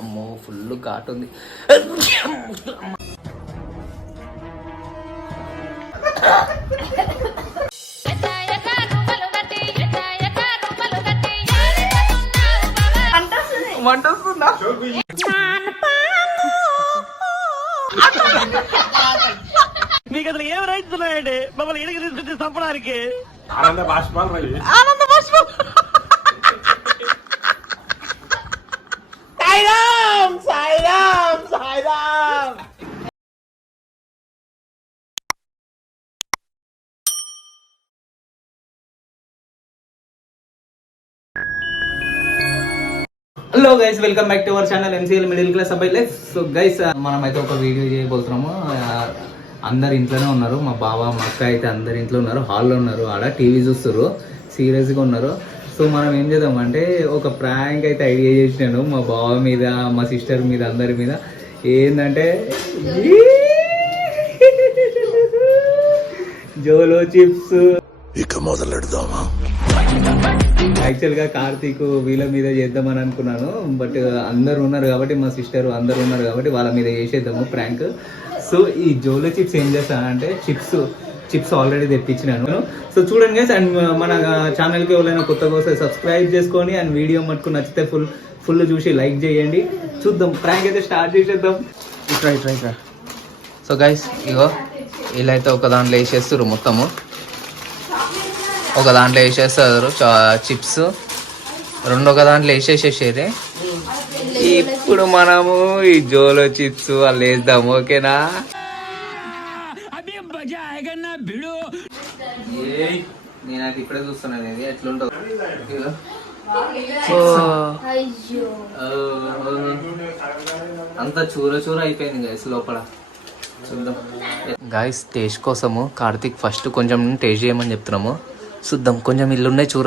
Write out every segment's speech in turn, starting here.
అమ్మో ఫుల్ ఘాట్ ఉంది. వంట వస్తుందా? మీకు అసలు ఏం రైట్స్ ఉన్నాయండి మమ్మల్ని ఇడికి తీసుకొచ్చి చంపడానికి? ఆనంద బాష్పాలు. Sairam. Hello guys, welcome back to our channel MCL middle class అబ్బాయి లైఫ్. సో గైస్, మనం అయితే ఒక వీడియో చేయబోతున్నాము. అందరు ఇంట్లోనే ఉన్నారు. మా బావ మా అక్క అయితే అందరు ఇంట్లో ఉన్నారు, హాల్లో ఉన్నారు, ఆడ టీవీ చూస్తారు, సీరియస్గా ఉన్నారు. సో మనం ఏం చేద్దామంటే ఒక ప్రాంక్ అయితే ఐడియా చేసినాను మా బావ మీద, మా సిస్టర్ మీద, అందరి మీద. ఏంటంటే జోలో చిప్స్. ఇక మొదలెడదామా? యాక్చువల్గా కార్తీక్ వీళ్ళ మీద చేద్దామని అనుకున్నాను, బట్ అందరు ఉన్నారు కాబట్టి, మా సిస్టర్ అందరు ఉన్నారు కాబట్టి వాళ్ళ మీద చేసేద్దాము ప్రాంక్. సో ఈ జోలో చిప్స్ ఏం చేస్తానంటే చిప్స్ ఆల్రెడీ తెప్పించినాను. సో చూడండి గైస్, అండ్ మన ఛానల్కి ఎవరైనా కొత్తగా వస్తే సబ్స్క్రైబ్ చేసుకొని అండ్ వీడియో మటుకు నచ్చితే ఫుల్ చూసి లైక్ చేయండి. చూద్దాం, ప్రాంక్ అయితే స్టార్ట్ చేసేద్దాం. ఇట్రా. సో గైస్, ఇగో ఇలా అయితే ఒక దాంట్లో వేసేస్తారు, మొత్తము ఒక దాంట్లో వేసేస్తారు చిప్స్, ఒక దాంట్లో వేసేసేసారు. ఇప్పుడు మనము ఈ జోలో చిప్స్ వాళ్ళు వేద్దాము, ఓకేనా? నేను అది ఇప్పుడే చూస్తున్నాను, ఇది ఎట్లుంటుంది. అంతా చూర అయిపోయింది గైస్ లోపల. చూద్దాం గైస్, టేస్ట్ కోసము కార్తీక్ ఫస్ట్ కొంచెం టేస్ట్ చేయమని చెప్తున్నాము. చూద్దాం, కొంచెం ఇల్లున్నాయి చూర,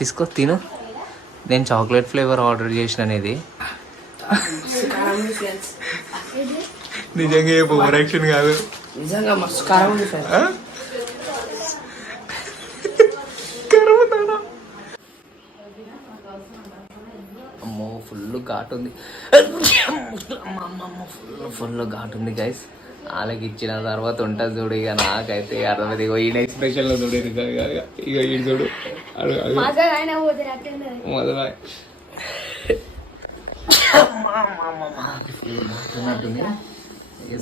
తీసుకో తిను. నేను చాక్లెట్ ఫ్లేవర్ ఆర్డర్ చేసిన. ఇది నిజంగా ఏ ఓవర్ యాక్షన్ కాదు, నిజంగా మస్తు కారం ఉంది సార్. అమ్మో ఫుల్ ఘాట్ ఉంది, ఫుల్ ఘాట్ ఉంది గైస్. వాళ్ళకి ఇచ్చిన తర్వాత ఉంటుంది చూడు. ఇక నాకైతే అర్థమైంది. ఇగో ఈయన ఎక్స్ప్రెషన్ లో చూడు, ఇక ఈయన చూడు మొదలై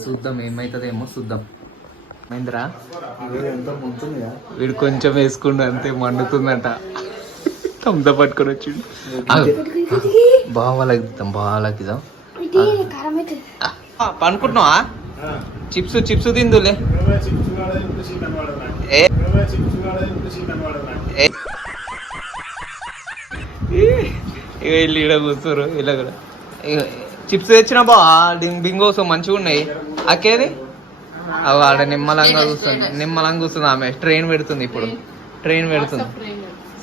చూద్దాం ఏమవుతుందేమో చూద్దాం. మహేంద్రా వీడు కొంచెం వేసుకుండు అంతే, మండుతుందంట. తమ్ముతో పట్టుకొని వచ్చిండు. బాగా పనుకుంటున్నావా? చిప్స్ తిందులే. వీళ్ళు ఈడ కూర్చోరు, ఇలా కూడా చిప్స్ తెచ్చినా బా బింగోస్ మంచిగా ఉన్నాయి. అక్కేది ఆడ నిమ్మలంగా కూర్చుంది ఆమె. ట్రైన్ పెడుతుంది ఇప్పుడు,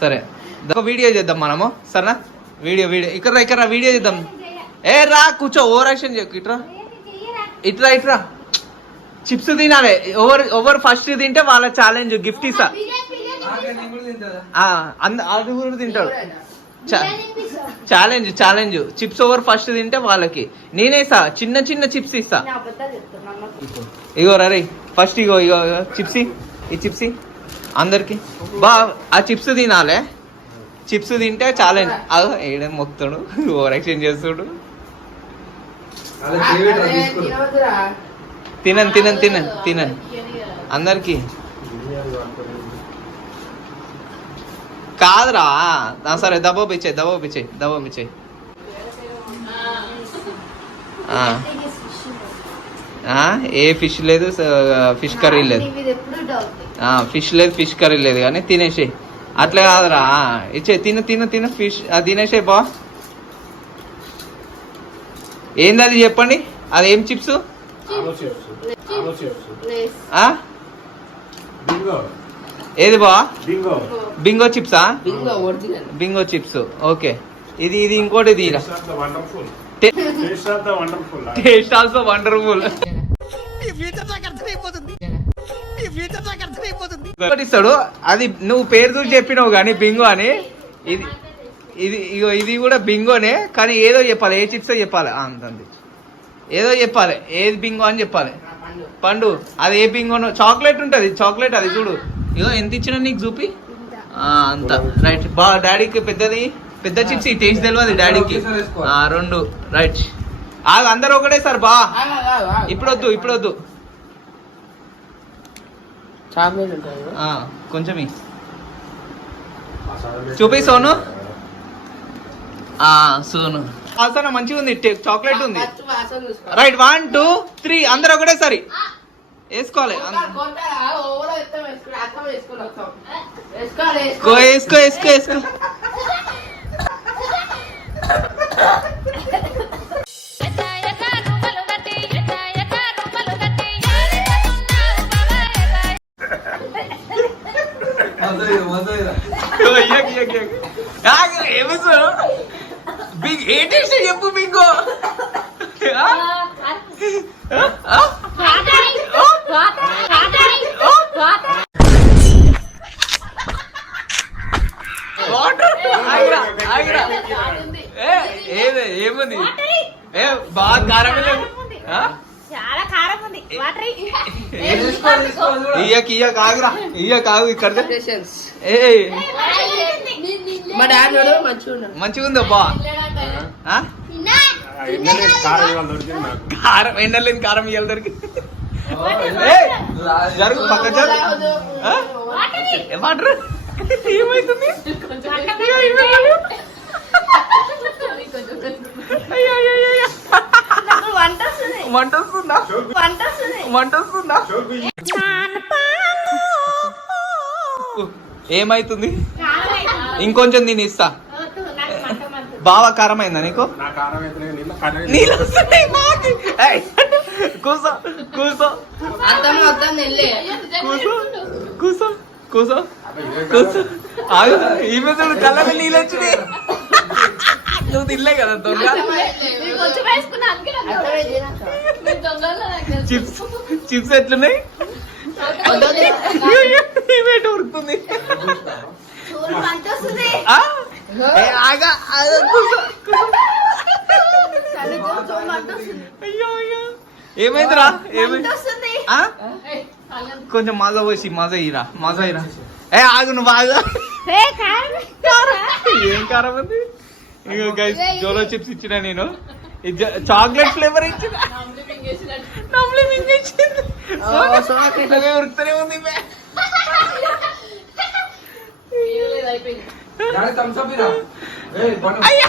సరే ఒక వీడియో చేద్దాం మనము, సరేనా? వీడియో ఇక్కడ వీడియో చేద్దాం. రా కూర్చో, ఓవర్ యాక్షన్ చేయకు. ఇట్రా చిప్స్ తినాలి. ఓవర్ ఫస్ట్ తింటే వాళ్ళ ఛాలెంజ్, గిఫ్ట్ ఇస్తా. అది కూడా తింటాడు. ఛాలెంజ్ చిప్స్ ఓవర్ ఫస్ట్ తింటే వాళ్ళకి నేనేసా చిన్న చిప్స్ ఇస్తా. ఇగో రీ ఫస్ట్, ఇగో చిప్స్ అందరికి ఆ చిప్స్ తినాలి. చిప్స్ తింటే ఛాలెంజ్. ఏడే మొక్కుతాడు, ఓవర్ యాక్షన్ చేస్తాడు. తినను అందరికి కాదురా. సరే దబ్బో పిచ్చాయి. ఏ ఫిష్ లేదు, ఫిష్ కర్రీ లేదు, ఫిష్ కర్రీ లేదు కానీ తినేసి. అట్లా కాదురా, ఇచ్చే తిన ఫిష్ తినేసే బా. ఏంది అది చెప్పండి, అదేం చిప్స్? ఏది బా? బింగో చిప్సా? Bingo chips. ఓకే, ఇది ఇంకోటి తీరా. Taste also wonderful. ఇస్తాడు అది, నువ్వు పేరు చూసి చెప్పినావు కానీ బింగో అని. ఇది ఇది ఇగో ఇది కూడా బింగోనే, కానీ ఏదో చెప్పాలి, ఏ చిప్స్ చెప్పాలి. అంతంది ఏదో చెప్పాలి, ఏది బింగో అని చెప్పాలి. పండు అది ఏ బింగోనో. చాక్లెట్ ఉంటుంది, చాక్లెట్ అది చూడు. ఇగో ఎంత ఇచ్చినా నీకు చూపి. అంత రైట్. డాడీకి పెద్దది, పెద్ద చిప్స్ ఈ టేస్ట్ తెలియదు డాడీకి. 2 రైట్. అందరు ఒకటే సార్ బా. ఇప్పుడొద్దు ఇప్పుడొద్దు, చాక్లెట్ ఉంటుంది. కొంచెం చూపి సోను. సోను వాసన మంచిగా ఉంది, చాక్లెట్ ఉంది. రైట్ 1 2 3 అందరు ఒకటేసారి వేసుకోవాలి. వేసుకో వేసుకో వేసుకో వేసుకో. ఏ టేస్ట్ చెప్పు బింగో. ఏముంది బాగా కారం చాలా కారం ఉంది. ఇయ్యక ఆగురా, ఇయ్యక ఆగు ఇక్కడ. మా డాడీ మంచిగా ఉంది అబ్బా. కారం ఎండలేని కారం ఇయ్యాలి దొరికి. జరుగు పక్క జరుగు. వాటర్ ఏమైతుంది? వంట వస్తుందా? వంట వస్తుందా? ఏమైతుంది? ఇంకొంచెం దీన్ని ఇస్తా. బాగా కారం అయిందా నీకు? నీళ్ళు వస్తున్నాయి మాకి. కూసో కూసో కూసో కూసో కూసో. ఈమె చూడు కళ్ళలో నీళ్ళు వచ్చినాయి. నువ్వు తినలే కదా దొంగ. చిప్స్ చిప్స్ ఎట్లున్నాయి? ఇవేంటి ఉరుకుతుంది? అయ్యో అయ్యో ఏమైందిరా? ఏమైంది? కొంచెం మజా పోసి మజా ఇరా, మజా ఇరా. ఆగు నువ్వు బాగా. ఏం కారం ఉంది? ఇగో గైస్ జోలో చిప్స్ ఇచ్చిన నేను. చాక్లెట్ ఫ్లేవర్ ఇచ్చిన. ఉరుకుతూనే ఉంది. అయ్యా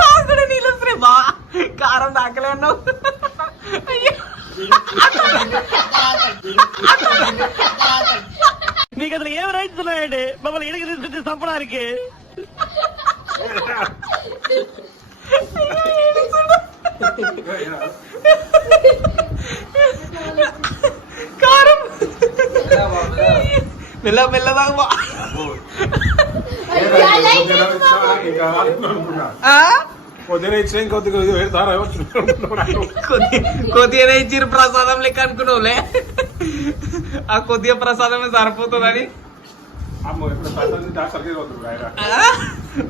బాగా నీళ్ళు వస్తున్నాయి బా. కారం దాకలే అన్నావు. అయ్యా మీకు అసలు ఏం రైట్స్ ఉన్నాయండి మమ్మల్ని ఇడికి తీసుకొచ్చి చంపడానికి? కారం మెల్ల మెల్లదాగా. కొద్దిగానే ఇచ్చిరు ప్రసాదం లెక్క అనుకున్నావులే. ఆ కొద్దిగా ప్రసాదమే సరిపోతుందని.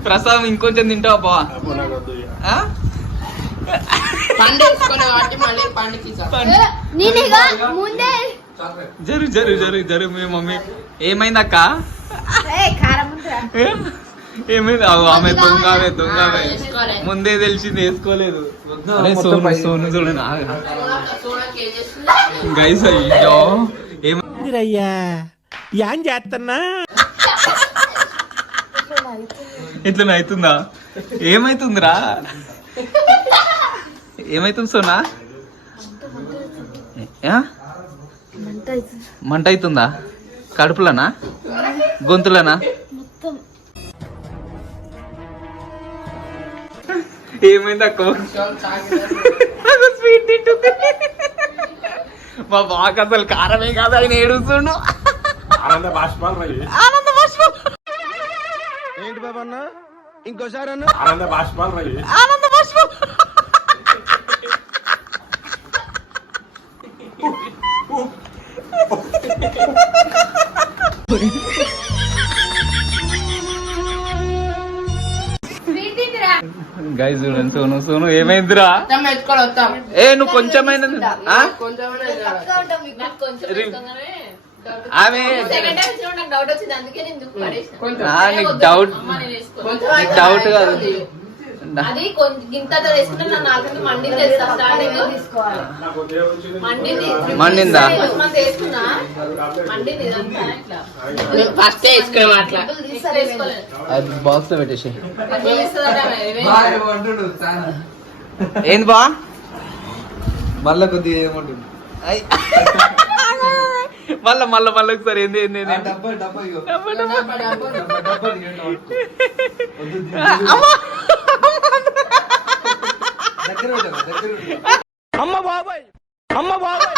ప్రసాదం ఇంకొంచెం తింటావా బా? జరు జరు జరు జరు. మీ మమ్మీ ఏమైంది అక్క? ఏమైంది? ఆమె దొంగ, ఆమె దొంగ. ముందే తెలిసింది వేసుకోలేదు. సోను చూడు గైస్. అయ్యో ఏమయ్యా ఏం చేస్తున్నా? ఇట్లా అవుతుందా? ఏమైతుందిరా? ఏమైతుంది సోనా? మంట అవుతుందా? కడుపులనా గొంతులనా? ఏమైంది అక్క? స్వీట్ తింటుంది మా బాగా. అసలు కారమే కాదు ఆయన ఏడుస్తుండు. ఆనంద బాష్పాలు. ఏంటి బాబా అన్న ఇంకోసారి అన్న? ఆనంద బాష్పాలు. ఆనంద బాష్పాలు. గైస్ చూడండి సోను సోను ఏమైందిరా వస్తాం ఎత్తుకొని వస్తాం ఏ నువ్వు కొంచెమైనా ఆ? కొంచెమైనా ఆమె సెకండ్ టైం ఇచ్చినప్పుడు నాకు డౌట్ వచ్చింది అందుకే నేను దుక్కు పడేసిన. నీకు డౌట్ అమ్మ నేను వేసుకోను. నీకు డౌట్ కాదు అది కొంచెం గింతతో వేసుకుంటే నా నాలుగు మండింది తెలుసా స్టార్టింగ్ మండింది మండిందా? కొంచెం మంది వేసుకున్నా మండింది ఇదంతా ఇట్లా ఫస్ట్ వేసుకున్నాం అట్లా ఇట్లా వేసుకోలేదు. అది బాక్స్ లో పెట్టేసి ఎట్లా చేస్తుందట ఆమె? ఏంది బా మళ్ళా కొద్దిగా ఏమంటుంది మళ్ళా మళ్ళా మళ్ళీ ఒకసారి ఏంది ఏంది ఏంది? డబ్బా డబ్బా ఇగో డబ్బా, డబ్బా. డబ్బా తీయండి పట్టుకో. వద్దు, అమ్మా! దగ్గర పెట్టరా, దగ్గర పెట్టరా. అమ్మ బాబాయ్ అమ్మ బాబాయ్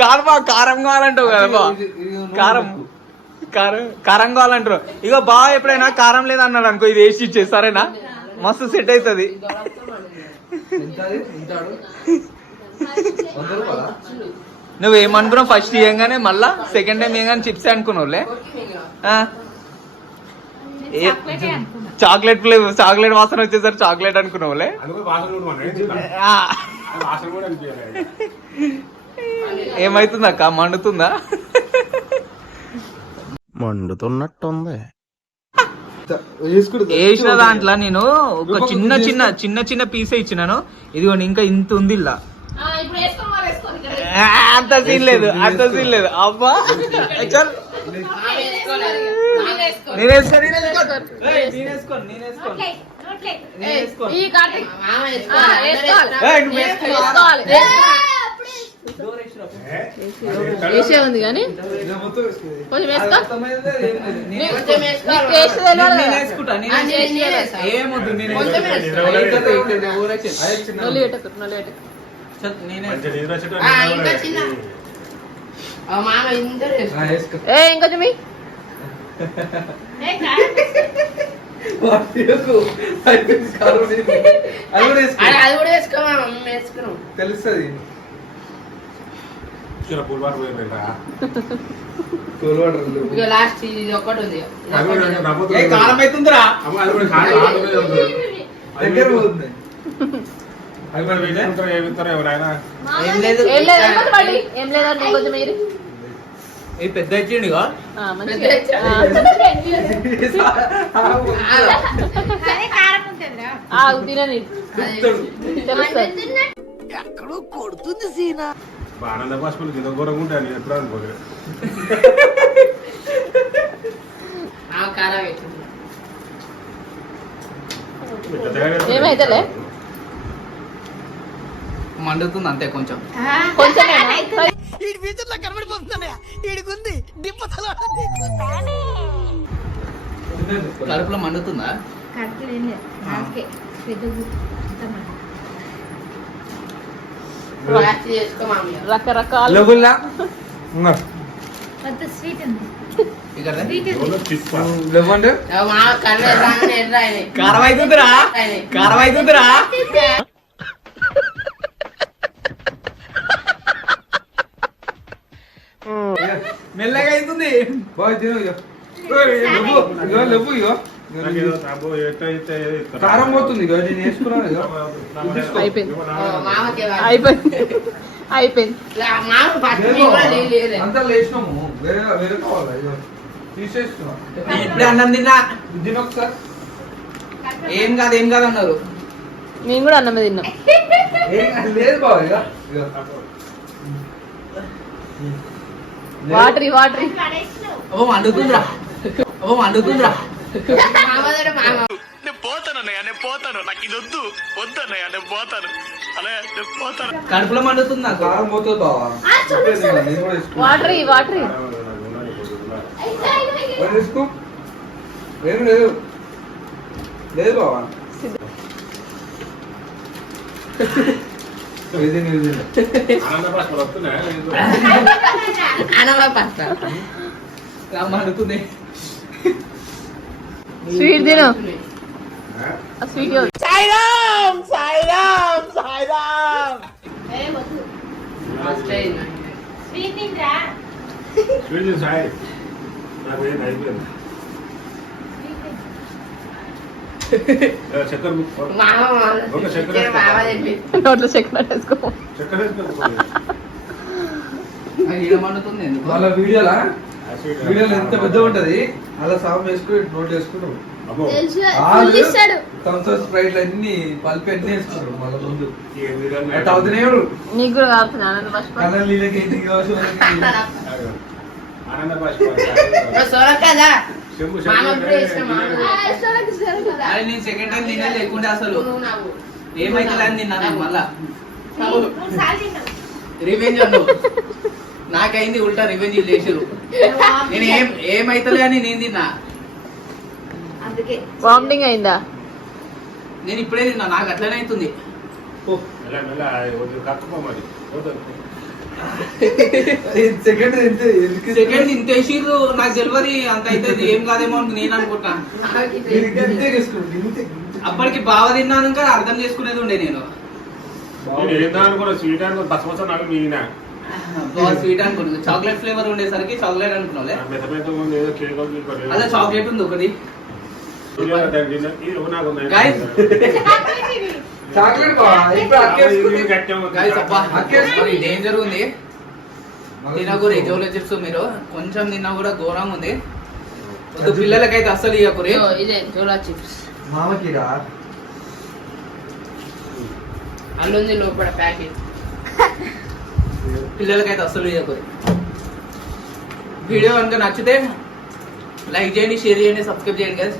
కాదు బా కారం కావాలంటావు కదా బా ఇది నూనె కారం ఉప్పు. కారం కారం కావాలంటారు ఇక బా ఎప్పుడైనా కారం లేదన్నాడు అనుకో ఇది వేసి ఇచ్చే సరేనా మస్తు సెట్ అవుతుంది ఎంత అది? ఎంత అడుగు? 100 రూపాయలా? నువ్వేమనుకున్నావు ఫస్ట్ ఇయ్యంగానే మళ్ళా సెకండ్ టైం ఇయ్యంగానే చిప్స్ అనుకున్నావులే చాక్లెటే అనుకున్నా. చాక్లెట్ ఫ్లేవర్ చాక్లెట్ వాసన వచ్చేసరి చాక్లెట్ అనుకున్నావులే ఆ. ఏమైతుంది అక్క మండుతుందా మండుతున్నట్టుంది. వేసుకుంటా. వేసిన దాంట్లో నేను ఒక చిన్న చిన్న చిన్న చిన్న పీసే ఇచ్చినాను ఇదిగోండి ఇంకా ఇంత ఉంది ఇలా ఆ, ఇప్పుడు వేసుకో మరి వేసుకోండి ఇక్కడ. అంత సీన్ లేదు అంత సీన్ లేదు అబ్బా చల్ నేను వేసుకోను. నేను వేసుకో, నేను వేసుకో. ఏయ్, నేను వేసుకోను, నేను వేసుకోను. నోట్లే, నోట్లే. నేను వేసుకోను. ఈ కాటి. మామ ఆ, వేసుకోవాలి వేసుకోవాలి. ఏయ్, నువ్వు వేసుకో. వేసుకోవాలి. డోర్ వేసిరా. వేసే ఉంది కానీ నేను మొత్తం వేసుకుంటా. కొంచెం వేసుకో. అర్థమైందా? ఏం లేదు. కొంచెం వేసుకోవాలి. టేస్ట్ తెలియాలి నేను కదా. వేసుకుంటా, నేను ఆ, వేసుకుంటా. నేను వేస్తా. ఏమొద్దు, నేను కొంచెం వేసుకుంటా. వేసుకో. ఇక్కడ, ఇక్కడ, ఊరొచ్చింది. అదే చిన్న నొల్లి పెట్టకు, నొల్లి పెట్టకు. చల్, నేనే ఆ, ఇంకా చిన్న ఆ, మామ ఇందరూ ఆ, వేసుకో. వేసుకో. ఏ ఇంకొంచెం ఇయ్యి. ఏ కారం. వాటికు అయిపోయింది కారం లేదు. అది కూడా వేసుకో. అది కూడా వేసుకో మామ మేము వేసుకున్నాం తెలుస్తుంది తోలు ఇక లాస్ట్ ఇది ఒకటి ఉంది ఏ కారం అవుతుందిరా దగ్గర పోతుంది. ఏం లేదు ఏం లేదు ఇంకొంచెం పడి. ఏం లేదండి ఇంకొంచెం మీరు ఇది పెద్ద ఇచ్చిండిగా మంచిగా పెద్ద ఆ, అదే కారం ఉంటుందిరా. ఆగు, తినని తెలుస్తుంది. ఆనంద బాష్పలు కింద ఘోరంగా ఉంటాయి ఎప్పుడు అనుకోలేదు ఆ కారం అవుతుంది ఏమైతేలే మండుతుంది అంతే కొంచెం కొంచెమేనా? కడుపులో మండుతుందా లాస్ట్ చేసుకో మామ రకరకాల లగుల్లా. ఇక్కడ లేవండి. మామ కర్రీ రాగానే ఎర్ర అయినాయి. కారం అవుతుందిరా కారం అవుతుందిరా మెల్లగా అవుతుంది బాయ్ తిను ఇగో. లేవు. ఇగో లేవు ఇగో. కారం పోతుంది ఇగో. నేను వేసుకున్నాను ఇగో. ఇది తీసుకో. అయిపోయింది మామకి అయిపోయింది అయిపోయింది. మామ ఫస్ట్ లేదు. మీ కూడా లేదు అంతా లేచినాము. వేరే వేరే కావాలా ఇగో. తీసేస్తున్నా. ఇప్పుడే అన్నం తిన్నా తిను ఒకసారి. ఏం కాదు ఏం కాదు అన్నారు మేము కూడా అన్నమే తిన్నాం. ఏం లేదు బావ ఇగో. ఇగో. వాటరీ వాటరీ ఓ మండుతుందిరా ఓ మండుతుందిరా మామ దగ్గర మామ నేను పోతానన్నయ్య నేను పోతాను నాకు ఇది వద్దు వద్దన్నయ్య నేను పోతాను అనే నేను పోతాను కడుపులో మండుతుంది నాకు కారం పోతుంది బావా. చెప్పేది విను, నేను కూడా వేసుకున్నా. వాటరీ వాటరీ మరి తీసుకో. ఏం లేదు లేదు బావా. ఇది ఇది. ఆనంద బాష్పలు వస్తున్నాయి అనవా పస్తా మండుతుంది స్వీట్ తిను స్వీట్ స్వీట్ సాయి నాకు ఏం అయిపోయింది చక్కెర మామ ఒక చక్కెర వేసుకో. మామ చెప్పి నోట్లో చక్కెర వేసుకో. చక్కెర వేసుకో. ఈడ మండుతుంది ఎందుకు? వాళ్ళ వీడియోలా యాసిడ్ వీడియోలో ఎంత పెద్ద ఉంటది అలా సాగు వేసుకుని నోట్ వేసుకుంటారు అబ్బో థమ్స్ అప్ స్ప్రైట్లు అన్ని పల్పి అన్ని వేసుకుంటారు మళ్ళీ ముందు ఈ వీడియోని అట్ అవుతూనే ఎవరు నీకు కూడా కావాల్సిన ఆనంద బాష్పాలు. కలర్ నీళ్ళకి ఇంటికి కావచ్చు ఆనంద బాష్ప. సోరకాదా చెంబు మామ చెంబు ఇప్పుడు వేసిన మామ అరే నేను సెకండ్ టైం తినేది లేకుంటే అసలు ఏమైతే అని తిన్నాను నేను మళ్ళా రివెంజ్ అను నాకైంది ఉల్టా రివెంజ్ చేసారు నేను ఏమైతలే అని నేను తిన్నా అందుకే వామిటింగ్ అయిందా? నేను ఇప్పుడే తిన్నా నాకు అట్లనే అవుతుంది మెల్ల మెల్ల వద్దు కక్కుపో మరి వద్దు. సెకండ్ ఎంత ఎందుకు సెకండ్ ఇంతేసిర్రు నాకు తెలియదు అంత అయితే ఏం కాదేమో అని నేను అనుకుంటా ఇంతే వేసుకోండి ఇంతే అప్పటికి బావ తిన్నాను ఇంకా అర్థం చేసుకునేది ఉండే నేను నేను ఏందా అనుకున్నా స్వీట్ అనుకున్నా పచ్చ నాకు మిగిలిన బాగా స్వీట్ అనుకున్నాను చాక్లెట్ ఫ్లేవర్ ఉండేసరికి చాక్లెట్ అనుకున్నావులే పెద్ద పెద్ద ఉంది ఏదో కేక్ అదే చాక్లెట్ ఉంది ఒకటి Guys. చాక్లెట్ బా ఇప్పుడు అక్కేసుకుంది Guys, అబ్బా మరి డేంజర్ ఉంది తినకూరి జోలో చిప్స్ మీరు కొంచెం తిన్నా కూడా ఘోరంగా ఉంది వద్దు పిల్లలకైతే అస్సలు ఇవ్వకూరి ఇదిగో ఇదే జోలా చిప్స్. మామకి రా అల్లుంది లోపల ప్యాకెట్. పిల్లలకైతే అస్సలు ఇవ్వకూరి వీడియో కనుక నచ్చితే లైక్ చేయండి షేర్ చేయండి సబ్స్క్రైబ్ చేయండి guys